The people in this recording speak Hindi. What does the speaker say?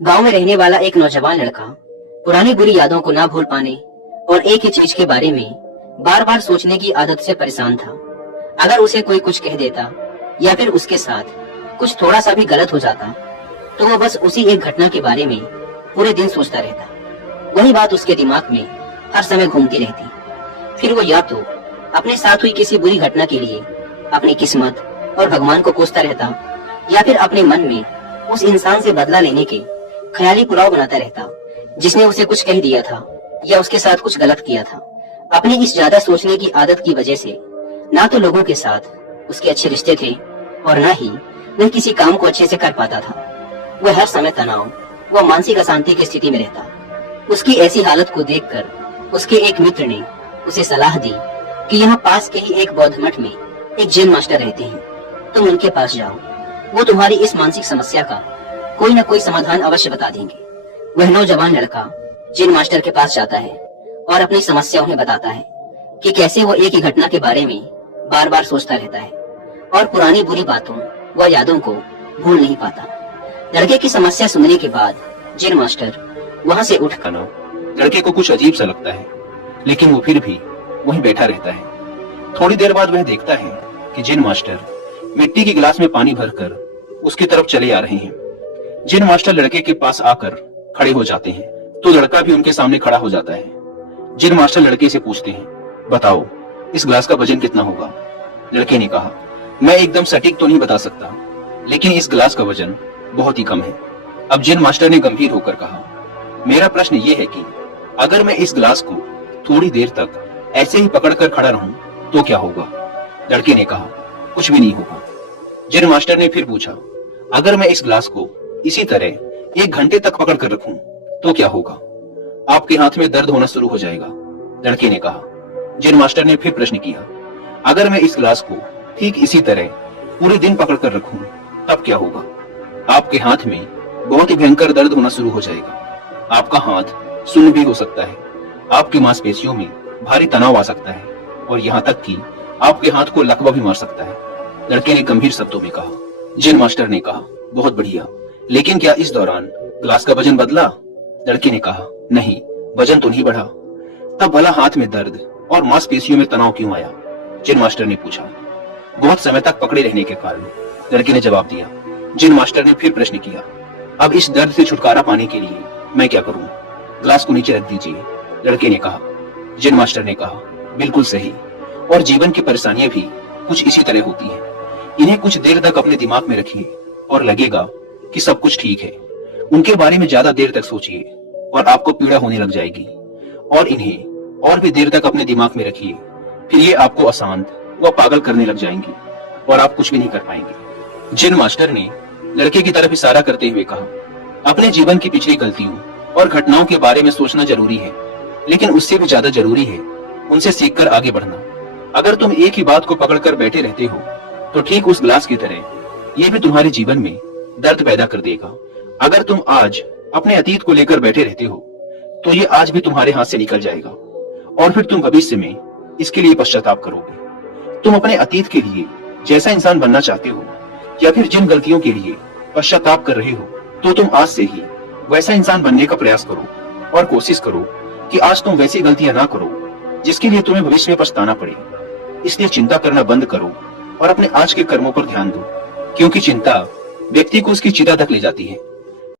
गांव में रहने वाला एक नौजवान लड़का पुरानी बुरी यादों को ना भूल पाने और एक ही चीज के बारे में बार बार सोचने की आदत से परेशान था। अगर उसे कोई कुछ कह देता या फिर उसके साथ कुछ थोड़ा सा भी गलत हो जाता तो वो बस उसी एक घटना के बारे में पूरे दिन सोचता रहता। वही बात उसके दिमाग में हर समय घूमती रहती। फिर वो या तो अपने साथ हुई किसी बुरी घटना के लिए अपनी किस्मत और भगवान को कोसता रहता या फिर अपने मन में उस इंसान से बदला लेने के ख्याली पुलाव बनाता रहता जिसने उसे कुछ कह दिया था या उसके साथ कुछ गलत किया था। अपनी इस ज्यादा सोचने की आदत की वजह से ना तो लोगों के साथ उसके अच्छे रिश्ते थे और ना ही वह किसी काम को अच्छे से कर पाता था। वह हर समय तनाव व मानसिक अशांति की स्थिति में रहता। उसकी ऐसी हालत को देखकर उसके एक मित्र ने उसे सलाह दी कि यहाँ पास के ही एक बौद्ध मठ में एक जैन मास्टर रहते हैं, तुम उनके पास जाओ, वो तुम्हारी इस मानसिक समस्या का कोई न कोई समाधान अवश्य बता देंगे। वह नौजवान लड़का जैन मास्टर के पास जाता है और अपनी समस्या उन्हें बताता है कि कैसे वो एक ही घटना के बारे में बार बार सोचता रहता है और पुरानी बुरी बातों व यादों को भूल नहीं पाता। लड़के की समस्या सुनने के बाद जैन मास्टर वहाँ से उठ लड़के को कुछ अजीब सा लगता है, लेकिन वो फिर भी वहीं बैठा रहता है। थोड़ी देर बाद वह देखता है कि जैन मास्टर मिट्टी के गिलास में पानी भरकर उसकी तरफ चले आ रहे हैं। जैन मास्टर लड़के के पास आकर खड़े हो जाते हैं तो लड़का भी उनके सामने खड़ा हो जाता है। जैन मास्टर लड़के से पूछते हैं, बताओ इस गिलास का वजन कितना होगा? लड़के ने कहा, मैं एकदम सटीक तो नहीं बता सकता, लेकिन इस गिलास का वजन बहुत ही कम है। अब जैन मास्टर ने गंभीर होकर कहा, मेरा प्रश्न ये है कि अगर मैं इस गिलास को थोड़ी देर तक ऐसे ही पकड़कर खड़ा रहूं तो क्या होगा? लड़के ने कहा, कुछ भी नहीं होगा। जैन मास्टर ने फिर पूछा, अगर मैं इस गिलास को इसी तरह 1 घंटे तक पकड़ कर रखूं तो क्या होगा? आपके हाथ में दर्द होना शुरू हो जाएगा। लड़के ने कहा। जैन मास्टर ने फिर प्रश्न किया, अगर मैं इस गिलास को ठीक इसी तरह पूरे दिन पकड़ कर रखूं तब क्या होगा? आपके हाथ में बहुत ही भयंकर दर्द होना शुरू हो जाएगा। आपका हाथ सुन्न भी हो सकता है, आपकी मांसपेशियों में भारी तनाव आ सकता है और यहाँ तक कि आपके हाथ को लकवा भी मार सकता है। लड़के ने गंभीर शब्दों में कहा। जैन मास्टर ने कहा, बहुत बढ़िया, लेकिन क्या इस दौरान गिलास का वजन बदला? लड़के ने कहा, नहीं, वजन तो नहीं बढ़ा। तब भला हाथ में दर्द और मांसपेशियों में तनाव क्यों आया? जैन मास्टर ने पूछा। बहुत समय तक पकड़े रहने के कारण, लड़के ने जवाब दिया। जैन मास्टर ने फिर प्रश्न किया, अब इस दर्द से छुटकारा पाने के लिए मैं क्या करूं? गिलास को नीचे रख दीजिए। लड़के ने कहा। जैन मास्टर ने कहा, बिल्कुल सही, और जीवन की परेशानियां भी कुछ इसी तरह होती हैं। इन्हें कुछ देर तक अपने दिमाग में रखिए और लगेगा कि सब कुछ ठीक है। उनके बारे में ज्यादा देर तक सोचिए और आपको पीड़ा होने लग जाएगी, और इन्हें और भी देर तक अपने दिमाग में रखिए, फिर ये आपको अशांत व पागल करने लग जाएंगे और आप कुछ भी नहीं कर पाएंगे। जैन मास्टर ने लड़के की तरफ इशारा करते हुए कहा, अपने जीवन की पिछली गलतियों और घटनाओं के बारे में सोचना जरूरी है, लेकिन उससे भी ज्यादा जरूरी है उनसे सीखकर आगे बढ़ना। अगर तुम एक ही बात को पकड़कर बैठे रहते हो तो ठीक उस गिलास की तरह ये भी तुम्हारे जीवन में दर्द पैदा कर देगा। अगर तुम आज अपने अतीत को लेकर बैठे रहते हो तो ये आज भी तुम्हारे हाथ से निकल जाएगा और फिर तुम भविष्य में इसके लिए पश्चाताप करोगे। तुम अपने अतीत के लिए जैसा इंसान बनना चाहते हो या फिर जिन गलतियों के लिए पश्चाताप कर रहे हो, तो तुम आज से ही वैसा इंसान बनने का प्रयास करो और कोशिश करो कि आज तुम वैसी गलतियां ना करो जिसके लिए तुम्हें भविष्य में पछताना पड़े। इसलिए चिंता करना बंद करो और अपने आज के कर्मों पर ध्यान दो, क्योंकि चिंता व्यक्ति को उसकी चिता तक ले जाती है।